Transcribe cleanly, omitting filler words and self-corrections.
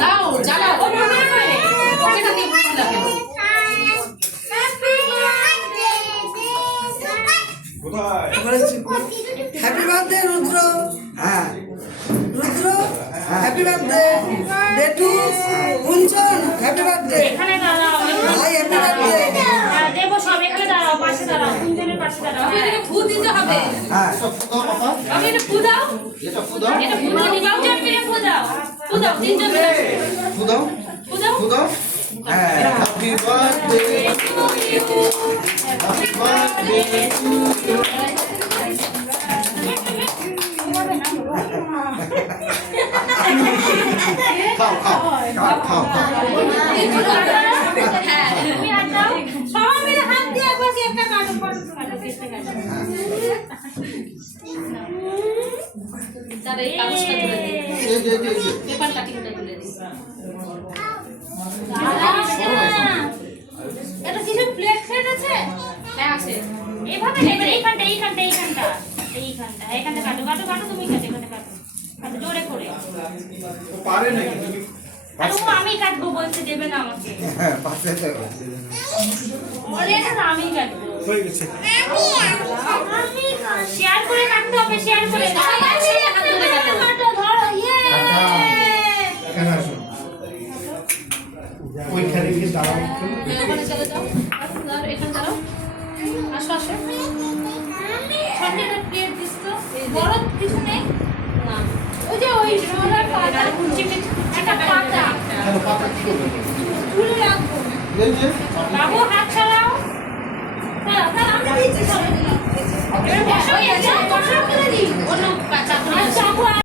যাও জ্বালা ও মনে হয় ওকেটা দিয়ে বসলা কেন হ্যাপি বার্থডে রুদ্র। হ্যাঁ রুদ্র হ্যাপি বার্থডে। ডেটু কুঞ্চন হ্যাপি বার্থডে। এখানে দাঁড়াও ভাই হ্যাপি বার্থডে। দেবো সব এখানে দাঁড়াও, পাশে দাঁড়াও, কুঞ্জনের পাশে দাঁড়াও। আমি এটাকে ফু দিতে হবে হ্যাঁ আমি এটা ফু দাও এটা ফুদাও এটা ফু দাও দিবাও চার মিলে ফু দাও তিনজন মিলে ফুদাও ফু দাও। ফুদাও হ্যাঁ হ্যাপি বার্থডে হ্যাপি বার্থডে খাও খাও খাও খাও হ্যাঁ তুমি হাত দাও, সবাই মিলে হাত দিয়ে একবার কেকটা কাটো, কাটো কেকটা কাটো। তাহলে এই কাগজটা তুলে দিই এই যে এই যে পেপার কাটিংটা তুলে দিই এটা কিছু প্লেট সেট আছে? হ্যাঁ আছে এইভাবে নেবে, এইখানটা কাটো, কাটো তুমি কাটো, এখানে কাটো, কাটো জোরে করে। পারে নাকি তুমি আর ও আমি কাটবো বলছে, দেবে না আমাকে। হ্যাঁ পাশে তো বলে এটা তো আমিই কাটবো। হয়ে গেছে আমি শেয়ার করে কাটতে হবে, শেয়ার করে। কাটো, ধরো, ইয়ে। এখানে আসো ওইখানে গিয়ে দাঁড়াও ওখানে চলে যাও দাঁড়াও এখানে দাঁড়াও আসো আসো সামনে একটা প্লেট দিস তো, বড় কিছু নেই? না ওই রোলার পাতা, একটা পাতা কেন পাতা কি করবে তুলে রাখবো। এই যে বাবু হাত ছাড়াও, ছাড়াও, ছাড়াও, আমরা দিচ্ছি সবাই। এবার বসো, বসো, বসো, করে দিই। অন্য চাকরি আর চাকু